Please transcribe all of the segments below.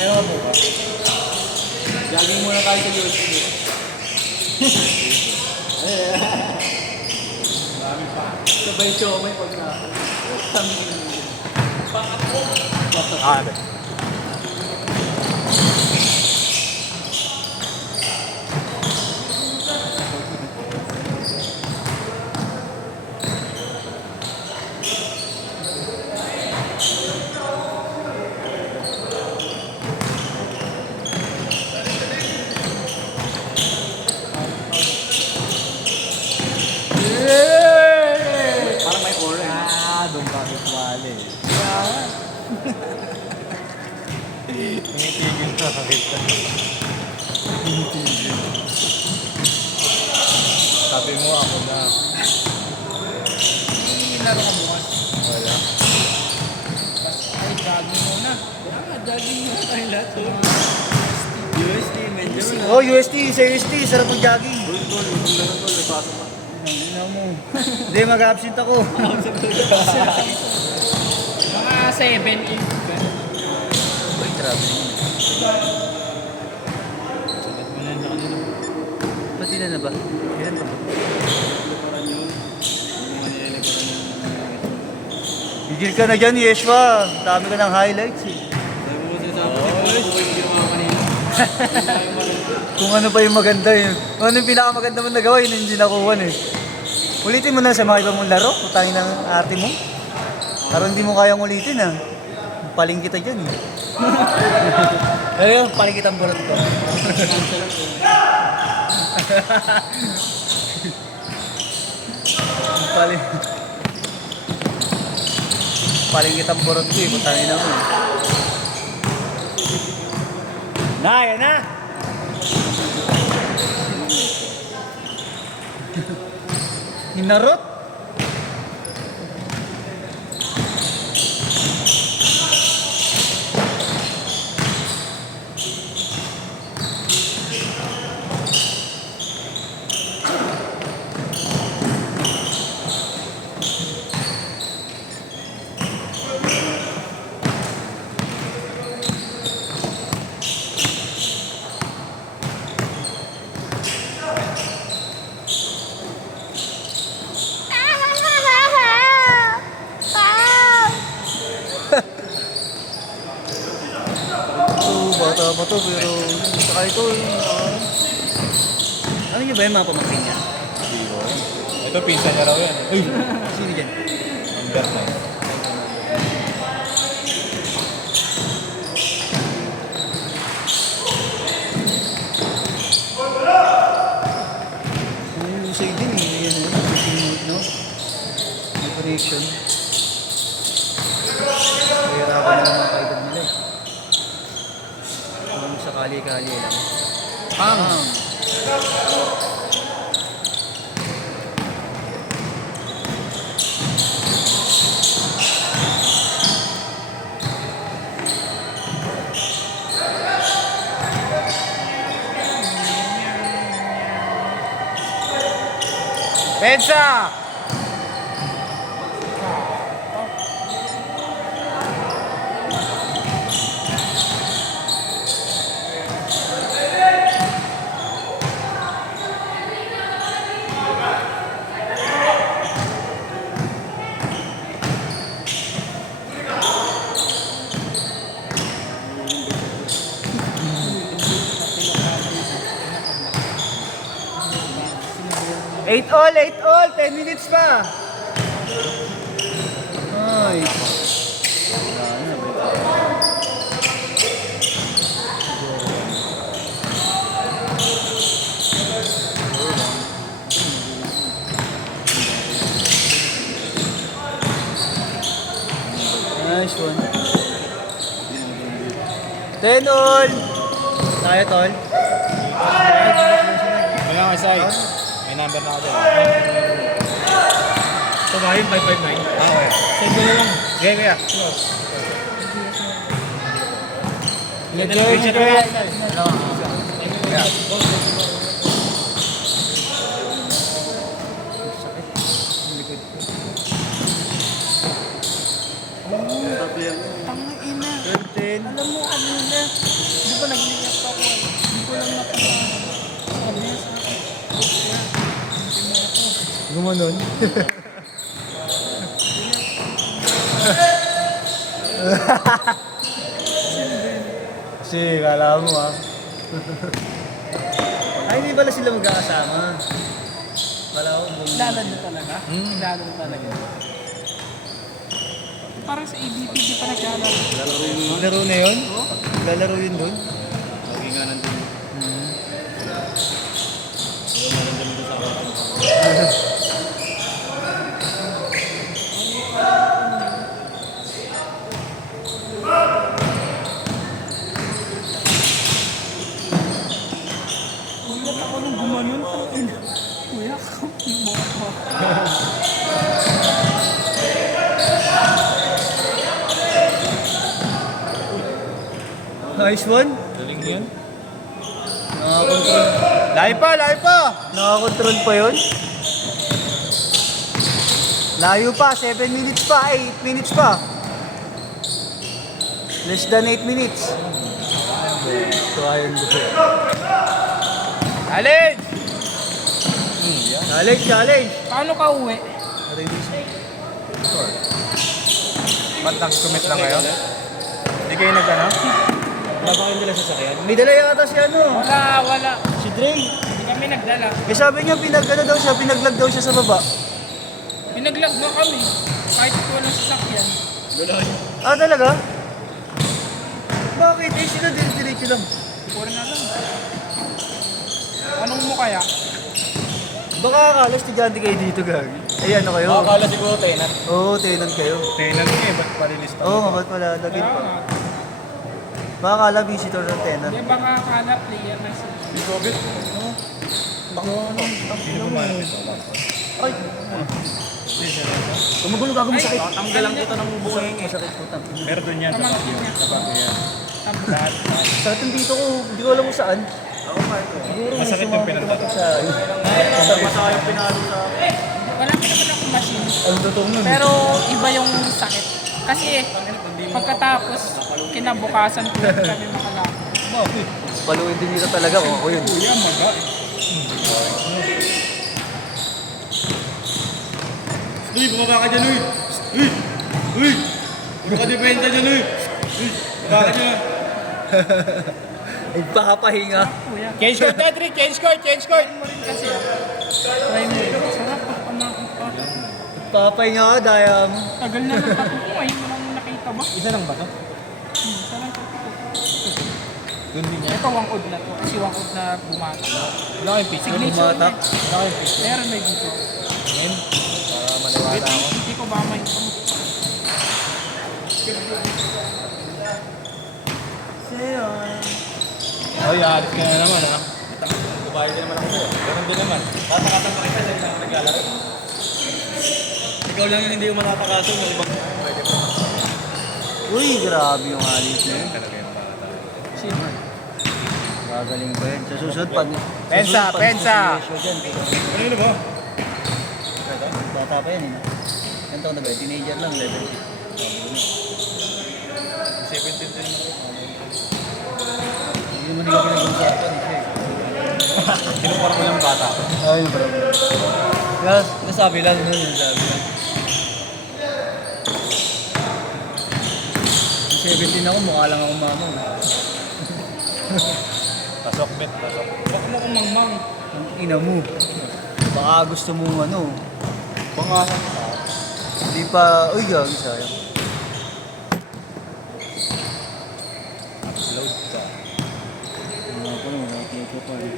Meron po ba? Jogging muna tayo sa USB. Marami pa. Sabay show may pag na. Ah, Parang may orange. ah, doon ka sumali. Tumitigil na kakita. Tumitigil. Sabi mo ako na. Laro ka bukas. Wala. Ay, jogging muna. Jogging muna tayo lahat. UST, medyo na. Oh, UST, sa UST, sarap ng jogging. Tol, may pasok pa. Ina mo. Hindi, mag-absent ako. Mga 7-8. Uy, grabe. Pati na ba? Kailan ba? Gigil ka na dyan, Yeshua. Dami ka ng highlights eh. Kung ano pa yung maganda yun. Kung ano yung pinakamaganda mong nagawa, yun hindi nakuha eh. Ulitin mo na sa mga iba mong laro, putangin ng arte mo. Parang hindi mo kayang ulitin ah. Paling kita dyan eh. Ayun, paling kitang burot ko. paling... Paling kitang burot ko eh, putangin na mo eh. Na, yan na! Hinarot? Bata pa to, pero saka ito, ano nyo ba yung mga pamangkin niya? Ito, pinsan niya raw yan. Uy! Sino dyan? Number 9. Ano yung usay din eh, yan o, no? May connection. Mahirapan na mga kaedad nila eh. Kung sakali-kali lang. Pang! 8 all, 10 minutes pa. Ay. Nice one. 10 all. Tayo tol. Wala ka side. May number na ako dyan. Ito ba yung 559? Okay. Send ko na lang. Okay, kuya. Screenshot ko yan. Tangina. 10. Alam mo ano na. Di ba nag-iingat pa ako eh. Hindi ko lang napasama. Sabi niya sa akin. Kaya, hindi mo ako. Gumanon. Kasi kala mo ah. Ay, hindi pala sila magkakasama. Kala ko buong... Lalaro talaga? Lalaro talaga. Parang sa ABP di pa naglalaro. Laro na yun? Lalaro yun doon? Lagi nga nandun. Kuya, ako nung gumanon. Tangina. Kuya, yung mga ko. Nice one. Galing yun. Nakakontrol. Lahi pa! Nakakontrol pa yun? Layo pa, 7 minutes pa, 8 minutes pa. Less than 8 minutes. So, ayun doon. Challenge! Challenge! Paano ka uwi? Ba't nag-commit lang ngayon? Hindi kayo nag-ano? Wala ba kayong dala sa sakyan? May dala yata si ano? Wala. Si Dre. Hindi kami nagdala. Eh sabi niya, pinaglag daw siya sa baba. Pinaglag na kami. Kahit walang sasakyan. Ah, talaga? Bakit? Eh, sila diretso lang. Puro na lang. Anong mo kaya? Baka akala estudyante kayo dito, gagi. Eh, ano kayo? Akala siguro tenant. Oo, tenant kayo. Tenant niya eh, ba't palilista? Oo, nga ba't pala? Lagin pa. Kaya, Baka akala visitor ng tenant. hindi baka akala player na sila. Hindi ko bit. Sino bumanap ito? Ay! Tumugulo ka, masakit. Tanggalan kita ng buheng eh. Masakit po, tang. Meron doon yan sa Pamangkin Baguio. niya. Sa Baguio yan. Tablat. Sa atin dito ko, hindi ko alam kung saan. Siguro may Masakit yung sumama pinagdala. sa... Masakit yung pinalo sa... Wala ka naman akong machine. Ano totoo nun? Pero iba yung sakit. Kasi pagkatapos, kinabukasan ko lang kami makalakad. Paluin din nito talaga kung ako yun. Kuya, maga eh. Uy, bumaba ka dyan, uy! Uy! Uy! Puro ka dependa dyan, uy! Uy! Bumaba ka dyan! Ay, papahinga. Kuya, Change court, Edric! Change court! Change court! mo rin kasi. Try mo rin. Sarap pag pamakot pa. Papahinga ka, daya mo. Tagal na natapo ko. Ngayon mo lang nakita ba? Isa lang ba to? Isa lang ito. Doon din yan. Ito wangkod na to. Kasi wangkod na bumata. Wala kayong picture. Signature na. Bumatak. Wala kayong picture. Meron may dito. Ngayon, para maniwala ako. Hindi ko ba may ito. Oy, aalis ka na naman ha. Kubayad din naman ako sa'yo. Ganun din naman. Tatakatan pa kita sa isang naglalaro. Ikaw lang yung hindi yung matapakaso, may ibang... Uy, grabe yung alit na yun. Talaga yung bata. Sino? Gagaling pa yun. Sa susunod pa. Pensa, pensa! Ano yun ba? Bata pa yan eh. Yan taon na ba? Teenager lang, 11. 17 din naman. Hindi mo nila pinag-usapan eh. Kinumpara mo lang bata. Ay, bro. Nasabi lang, nasabi lang. 17 ako, mukha lang ako mama. Pasok, bet. Pasok. Baka mo kong mangmang. Ang ina mo. Baka gusto mo ano. Pangasan ka. Hindi pa, uy, gagi sayang. Upload ka. Mga pa naman, upload ko pa eh.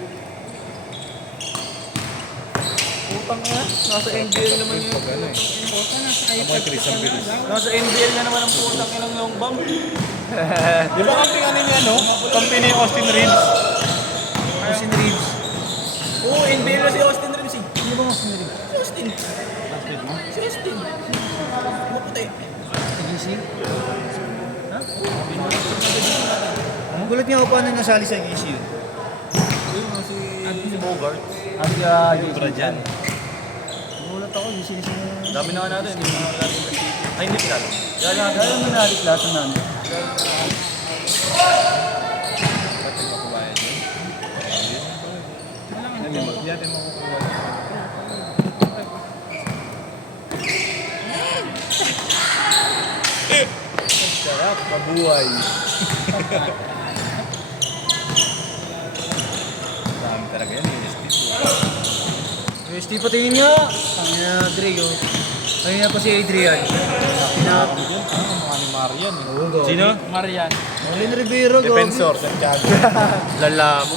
Putang na. Nasa NBL naman yun. Pag ano eh. Bota na sa kayo. Mga Chris, ang bilis. Nasa NBL na naman ang putang ilang long bomb. Di ba kampi ano niya, no? Kampi ni Austin Reeves. Austin Reeves. Oo, NBL na si Austin Reeves eh. Sino ba Austin Reeves? Si Austin. Si Austin. Maputi. Sa GC? Ha? Ang gulat niya ako paano nasali sa GC yun. Si Bogart. Ang Sobra dyan. gulat ako, GC na siya. Dami na nga natin. Hindi na natin. Ay, hindi pinalo. Kaya mo nalit lahat ng namin. Hindi natin makukuha. Sarap, mabuhay. Dami talaga yan, UST patingin nga. Ang Dre, oh. Ayun na pa si Adrian. Pinap. Mga ni Marian. Oo, gabi. Sino? Marian. Marlon Rivera, gabi. Defensor, Santiago. Lalamo.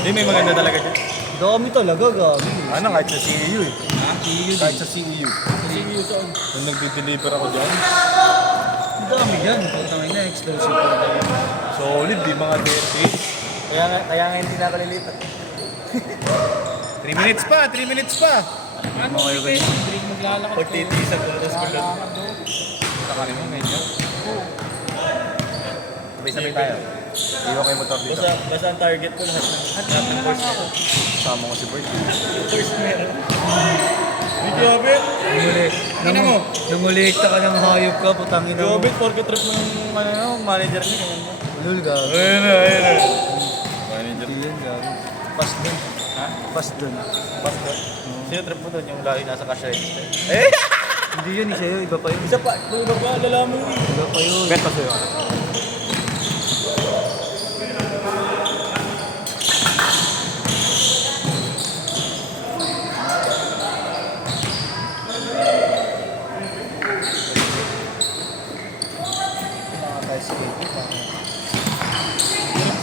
Hindi, may maganda talaga dyan. Dami talaga, gabi. Ano, kahit sa CEU eh. Ha? Kahit sa CEU. CEU saan? Nung nagdi-deliver ako dyan, Ang dami yan. Pagtangin na, explosive. solid, di mga DFA. Kaya nga hindi nakalilipat. 3 minutes pa, 3 minutes pa. Ano kayo guys? Drink maglalakad. Pagtitisan ko, tapos maglalakad. Maglalakad doon. Saka rin mo, medyo. Oo. Sabay-sabay tayo. Iwan kayo motor dito. Basta ang target ko lahat ng first Ako. Sama ko si Boy. first meron. Hindi, Jobit. Nangulikta ka ng hayop ka, putangin na mo. Jobit, forget trip mo yung manager niya. Ganyan mo. Ulul, gabi. Ayun na, ayun na. Manager. Hindi yan, gabi. Pas dun. Ha? Pas dun. Basta. Sino trip mo doon? Yung lagi nasa cash register. Hindi yun, isa yun. Iba pa yun. Isa pa, kung iba pa, lalaman mo eh. Iba pa yun. Bet pa sa'yo.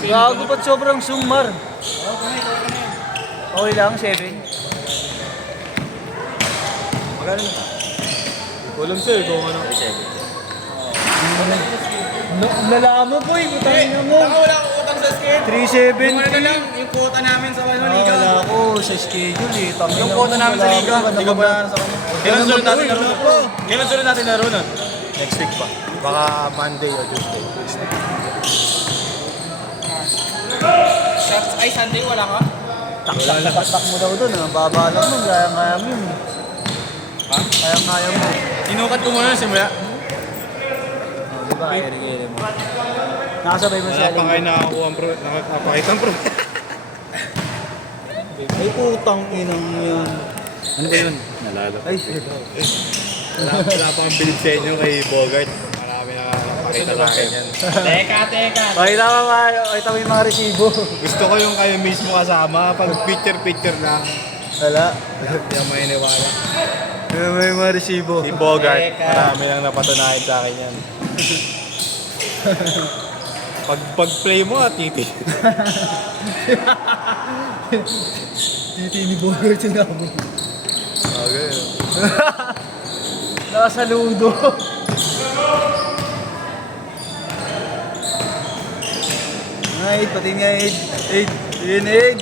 Gago ba't sobrang sumar? Okay lang, 7. Magkano na? Walang sa'yo kung ano. Lalamo boy, putangin na mo. Wala akong utang sa skate. 3-7. Yung ano na lang, yung quota namin sa liga. Wala ko sa schedule eh. Tangin Yung na quota mo, namin sa wala liga, ko, hindi ka ba sa kanya? Kailan sunod natin laro Uy, na? Kailan sunod natin laro na? Next week pa. Baka Monday or Tuesday. Shots, ay Sunday wala ka? Tak mo daw doon. Ang baba lang mo, kaya-kaya mo yun. Ha? Kaya-kaya mo. Sinukat ko muna simula. Di ba? Kaya-kaya mo. Nakasabay mo siya. Napakain nakakuha ang pro. Nakapakita ang pro. Ay, utang inang yan. Ano ba yun? Nalalo. Ay, Wala pa kang bilid sa inyo kay Bogart. Marami na nakapakita sa akin yan. Teka. pakita mo pakita mo yung mga resibo. Gusto ko yung kayo mismo kasama. Pag picture lang. Wala. Hindi ako maniniwala. Ano mo yung mga resibo? Si Bogart, marami lang napatunayan sa akin yan. Pag-play mo titi. Titi ni Bogart yung namo. Okay. Nakasaludo. Aid, pati nga Aid. Aid, yun Aid.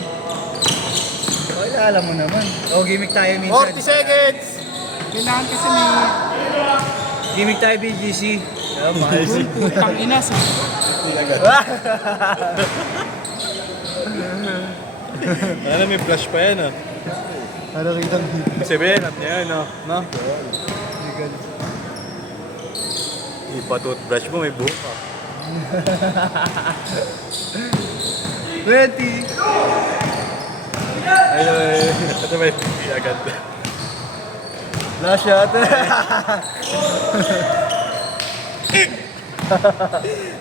Okay, alam mo naman. O, gimmick tayo minsan. 40 seconds! Kailangan kasi may Gimmick tayo BGC. Yeah, mahal si. putang ina sa Ano, may flash pa yan Ano kitang Sabihin, at yan no? Ipa toothbrush mo, may buhok ka. 20. Ayun, ito may agad. Last shot.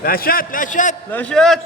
Last shot! Last shot! Last shot.